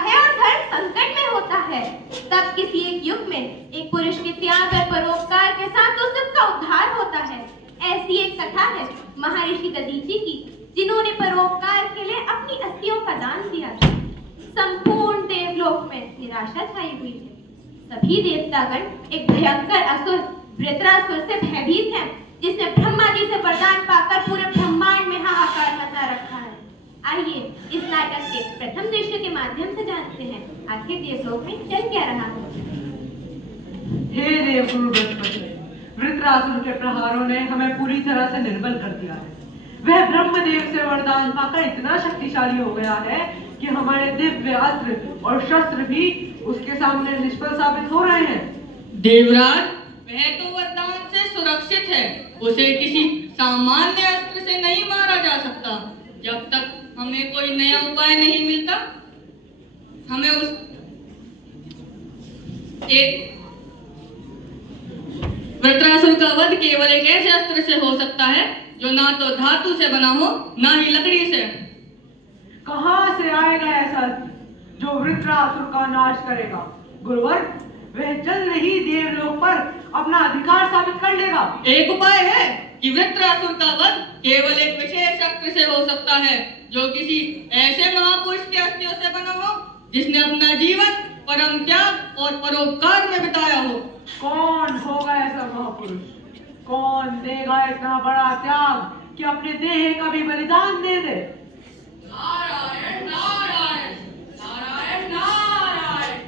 है और धर्म संकट में होता है, तब किसी एक युग में एक पुरुष के त्याग और परोपकार के साथ उस सबका उद्धार होता है। ऐसी एक कथा है महर्षि दधीचि की, जिन्होंने परोपकार के लिए अपनी अस्थियों का दान दिया था। संपूर्ण देवलोक में निराशा छाई हुई है। सभी देवतागण एक भयंकर असुर वृत्रासुर से भयभीत हैं, जिसने ब्रह्मा जी से वरदान पाकर पूरे ब्रह्मांड में हाहाकार मचा रखा है। आइए इस नाटक के प्रथम दृश्य के माध्यम से जानते हैं आखिर देवलोक में चल क्या रहा है। हे देवगुरु बृहस्पति, वृत्रासुर के प्रहारों ने हमें पूरी तरह से निर्बल कर दिया है। वह ब्रह्मदेव से वरदान पाकर इतना शक्तिशाली हो गया है कि हमारे दिव्य अस्त्र और शस्त्र भी उसके सामने निष्फल साबित हो रहे हैं। देवराज, वह तो वरदान से सुरक्षित है, उसे किसी सामान्य अस्त्र से नहीं मारा जा सकता। जब तक हमें कोई नया उपाय नहीं मिलता, हमें उस एक वृत्रासुर का वध केवल एक ऐसे अस्त्र से हो सकता है जो ना तो धातु से बना हो, ना ही लकड़ी से। कहां से आएगा ऐसा अस्त्र जो वृत्रासुर का नाश करेगा? गुरुवर, वह जल्द ही देवलोक पर अपना अधिकार साबित कर लेगा। एक उपाय है कि वृत्रासुर का वध केवल एक विशेष अस्त्र से हो सकता है जो किसी ऐसे महापुरुष के अस्त्रों से बना हो जिसने अपना जीवन परम त्याग और परोपकार में बिताया हो। कौन होगा ऐसा महापुरुष? कौन देगा इतना बड़ा त्याग कि अपने देह का भी बलिदान दे दे? नारायण नारायण नारायण नारायण।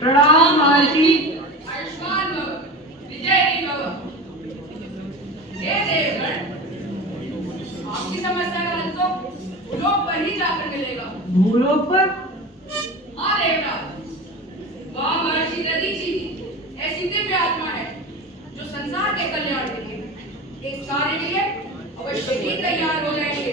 प्रणाम महर्षि। आयुष्मान भव, विजयी भव। हे देवगण, आपकी समस्या का हल तो भूलोक पर ही जाकर मिलेगा। भूलोक पर? हाँ देवराज, वहाँ महर्षि दधीचि ऐसी दिव्य आत्मा है जो संसार के कल्याण के लिए इस कार्य के लिए अवश्य ही तैयार हो जाएंगे।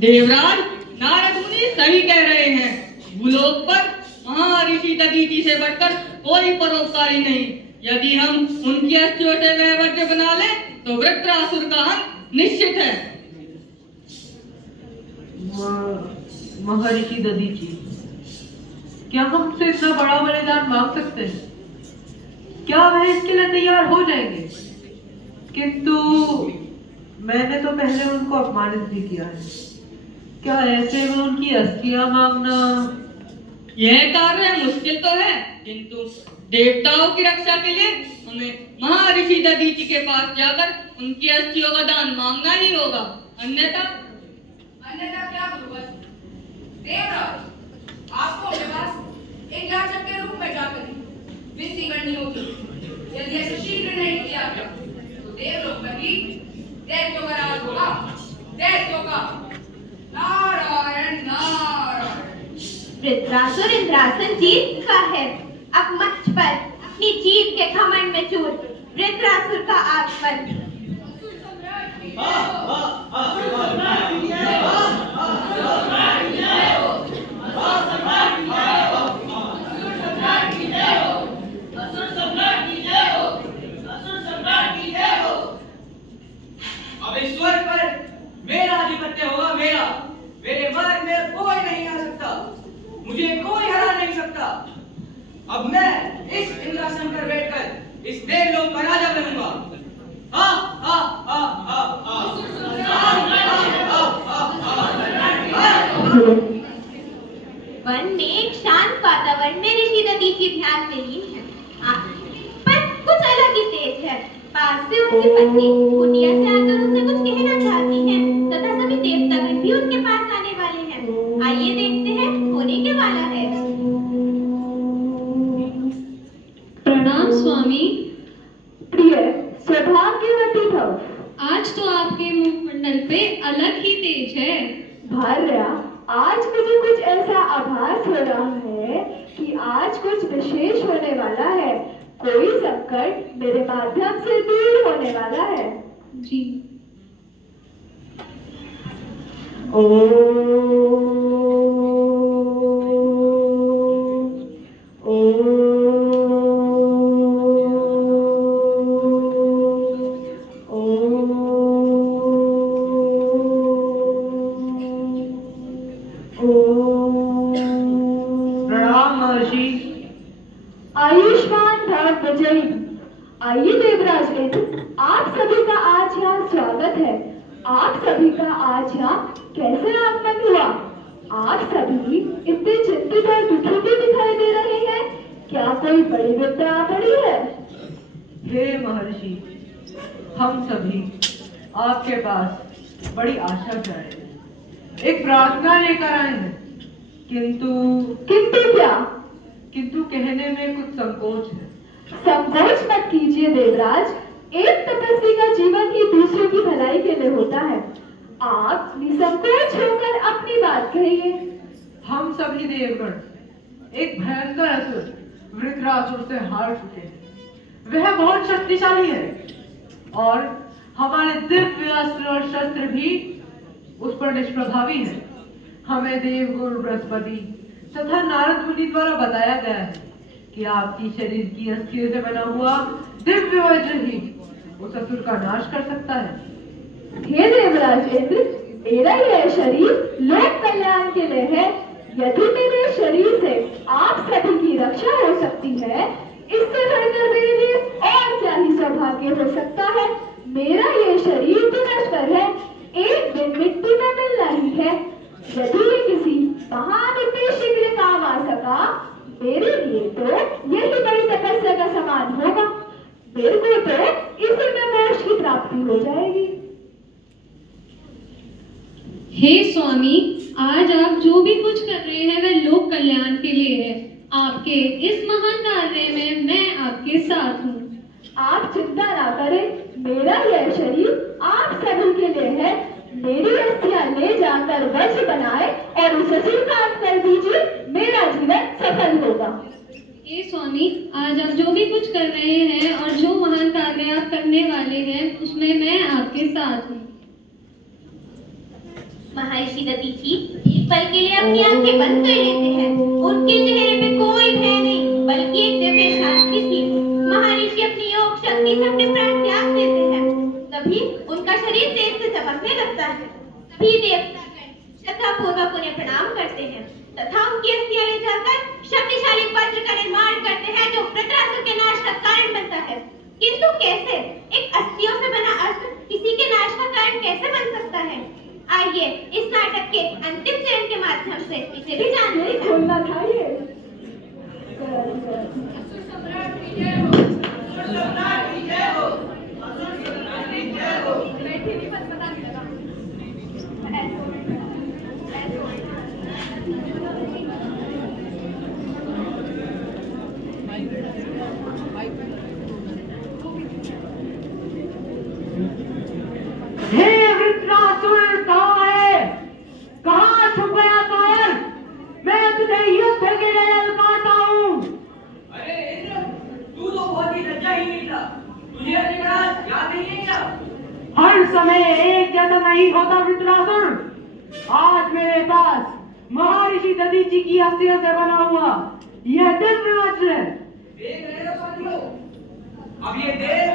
देवराज, नारद मुनि सही कह रहे हैं। भूलोक पर महर्षि दधीचि से बढ़कर कोई परोपकारी नहीं। यदि हम उनकी अस्थियों से वह वज्र बना ले तो वृत्रासुर का अंत निश्चित है। महर्षि दधीचि, क्या हम उनसे इतना बड़ा बलिदान मांग सकते हैं? क्या वह इसके लिए तैयार हो जाएंगे? किंतु मैंने तो पहले उनको अपमानित भी किया है। क्या ऐसे में उनकी अस्थियां मांगना? यह कार्य मुश्किल तो है, किंतु देवताओं की रक्षा के लिए हमें महर्षि दधीचि के पास जाकर उनकी अस्थियों का दान मांगना ही होगा। अन्यथा क्या गुरुवर? देवराज, आपको मेरे पास एक याचक के रूप में जाकर विनती करनी होगी। यदि ऐसा शीघ्र नहीं किया गया तो देवलोक में भी दैत्यों का राज होगा। दैत्यों का। नारायण नारायण। वृत्रासुर इंद्रासन जीत चुका है। अब मंच पर अपनी जीत के घमंड में चूर वृत्रासुर का आगमन। अब इस स्वर्ग पर मेरा आधिपत्य होगा। मेरे मार्ग में कोई नहीं आ सकता, मुझे कोई हरा नहीं सकता। अब मैं इस इंद्रासन पर बैठकर इस देवलोक का राजा बनूंगा। वन में एक शांत वातावरण में ऋषि दधीचि ध्यान में लीन है, पर कुछ अलग ही तेज है। पास से उनकी पत्नी कुटिया से आकर उनसे कुछ कहना चाहती है तथा सभी देवतागण भी उनके पास आने वाले हैं। आइए देखते हैं होने के वाला है। प्रणाम स्वामी। प्रिय सौभाग्यवती भव। आज तो आपके मुखमंडल पे अलग ही तेज है। भार्या, आज मुझे कुछ ऐसा आभास हो रहा है कि आज कुछ विशेष होने वाला है। कोई संकट मेरे माध्यम से दूर होने वाला है। जी। उज्जैन। आइए देवराज इंद्र, आप सभी का आज यहाँ स्वागत है। आप सभी का आज यहाँ कैसे आगमन हुआ? आप सभी इतने चिंतित और दुखी भी दिखाई दे रहे हैं। क्या कोई बड़ी विपदा आ पड़ी है? हे महर्षि, हम सभी आपके पास बड़ी आशा से आए हैं, एक प्रार्थना लेकर आए हैं, किंतु क्या? किंतु कहने में कुछ संकोच है। संकोच मत कीजिए देवराज, एक तपस्वी का जीवन ही दूसरों की भलाई के लिए होता है। आप निसंकोच होकर अपनी बात कहिए। हम सभी देवगण एक भयंकर असुर वृत्रासुर से हार चुके हैं। वह बहुत शक्तिशाली है और हमारे दिव्य अस्त्र और शस्त्र भी उस पर निष्प्रभावी हैं। हमें देवगुरु बृहस्पति तथा नारद मुनि द्वारा बताया गया है कि आपकी शरीर की अस्थियों से बना हुआ दिव्य वज्र ही उस असुर का नाश कर सकता है। हे देवराज इंद्र, मेरा यह शरीर लोक कल्याण के लिए है। यदि मेरे शरीर से आप सभी की रक्षा हो सकती है, इससे बढ़कर मेरे लिए और क्या ही सौभाग्य हो सकता है। मेरा यह शरीर तो नश्वर है, एक दिन मिट्टी में मिलना ही है। यदि ये किसी महान उद्देश्य के लिए काम आ सका, मेरे लिए तो यही बड़ी तपस्या का समान होगा। मेरे को तो इसी में मोक्ष की प्राप्ति हो जाएगी। हे स्वामी, आज आप जो भी कुछ कर रहे हैं वह लोक कल्याण के लिए है। आपके इस महान कार्य में मैं आपके साथ हूँ। आप चिंता ना करें, मेरा यह शरीर आप सभी के लिए है। मेरी अस्थियां ले जाकर वज्र बनाए और उसे स्वीकार कर दीजिए, मेरा जीवन सफल होगा। हे स्वामी, आज आप जो भी कुछ कर रहे हैं और जो महान कार्य आप करने वाले हैं उसमें मैं आपके साथ हूँ। महर्षि दधीचि एक पल के लिए अपनी आंखें बंद कर लेते हैं। उनके चेहरे पे कोई भय नहीं, बल्कि एक दिव्य शांति थी। महर्षि अपनी योग शक्ति से अपने प्राण त्याग देते हैं। तभी उनका शरीर तेज से चमकने लगता है। तभी देवतागण श्रद्धापूर्वक उन्हें प्रणाम करते हैं तथा उनकी अस्थियां ले जाकर शक्तिशाली वज्र का निर्माण करते हैं, जो वृत्रासुर के नाश का कारण बनता है। किंतु कैसे? एक अस्थियों से बना अस्त्र किसी के नाश का कारण कैसे बन सकता है? आइए इस नाटक के अंतिम चरण के माध्यम से इसे भी जान लेते हैं। खोलना था ये। हे वृत्रासुर, कहाँ है? कहाँ छुप गया कायर? मैं तुझे युद्ध के लिए ललकारता हूँ। अरे इंद्र, तू तो बहुत ही लज्जाहीन निकला। तुझे अपने राज याद नहीं है क्या? हर समय एक जैसा नहीं होता वृत्रासुर। आज मेरे पास महर्षि दधीचि की अस्थियों से बना हुआ यह दिव्य वज्र है। देख रहे हो साथियों, अब ये देव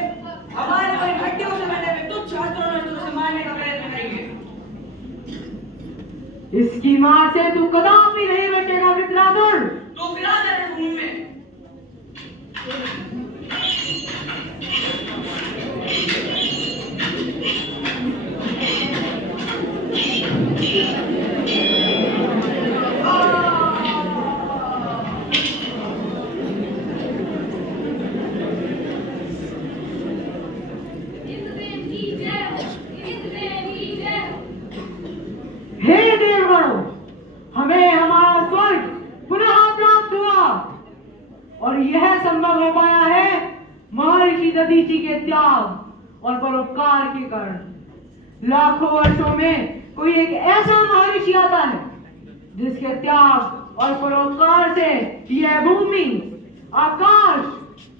हमारे कोई हड्डियों से बने हुए तुच्छ अस्त्रों से मारने का प्रयत्न करेंगे। इसकी मार से तू कदापि नहीं बचेगा वृत्रासुर। तो गिरा दे रणभूमि में। हे देवगणों, हमें हमारा स्वर्ग पुनः प्राप्त हुआ और यह संभव हो पाया है महर्षि दधीचि के त्याग और परोपकार के कारण। लाखों वर्षों में कोई एक ऐसा महर्षि आता है जिसके त्याग और परोपकार से यह भूमि, आकाश,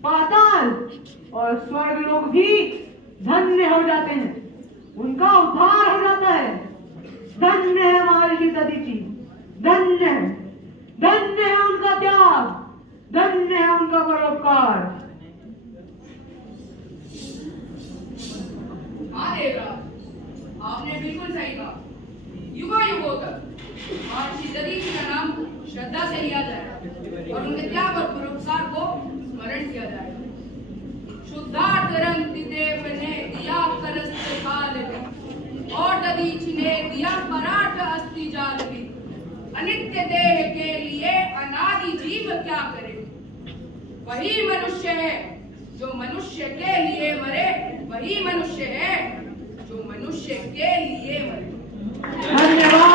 पाताल और स्वर्ग लोग भी धन्य हो जाते हैं, उनका उद्धार हो जाता है। धन्य है महर्षि दधीचि, धन्य है, धन्य है उनका त्याग, धन्य है उनका परोपकार। हाँ देवराज, आपने बिल्कुल सही कहा। युगों युगों तक महर्षि दधीचि का नाम श्रद्धा से लिया जाएगा और उनके त्याग और परोपकार को स्मरण किया जाएगा। अनित्य देह के लिए अनादि जीव क्या करे? वही मनुष्य है जो मनुष्य के लिए मरे, वही मनुष्य है जो मनुष्य के लिए मरे। धन्यवाद।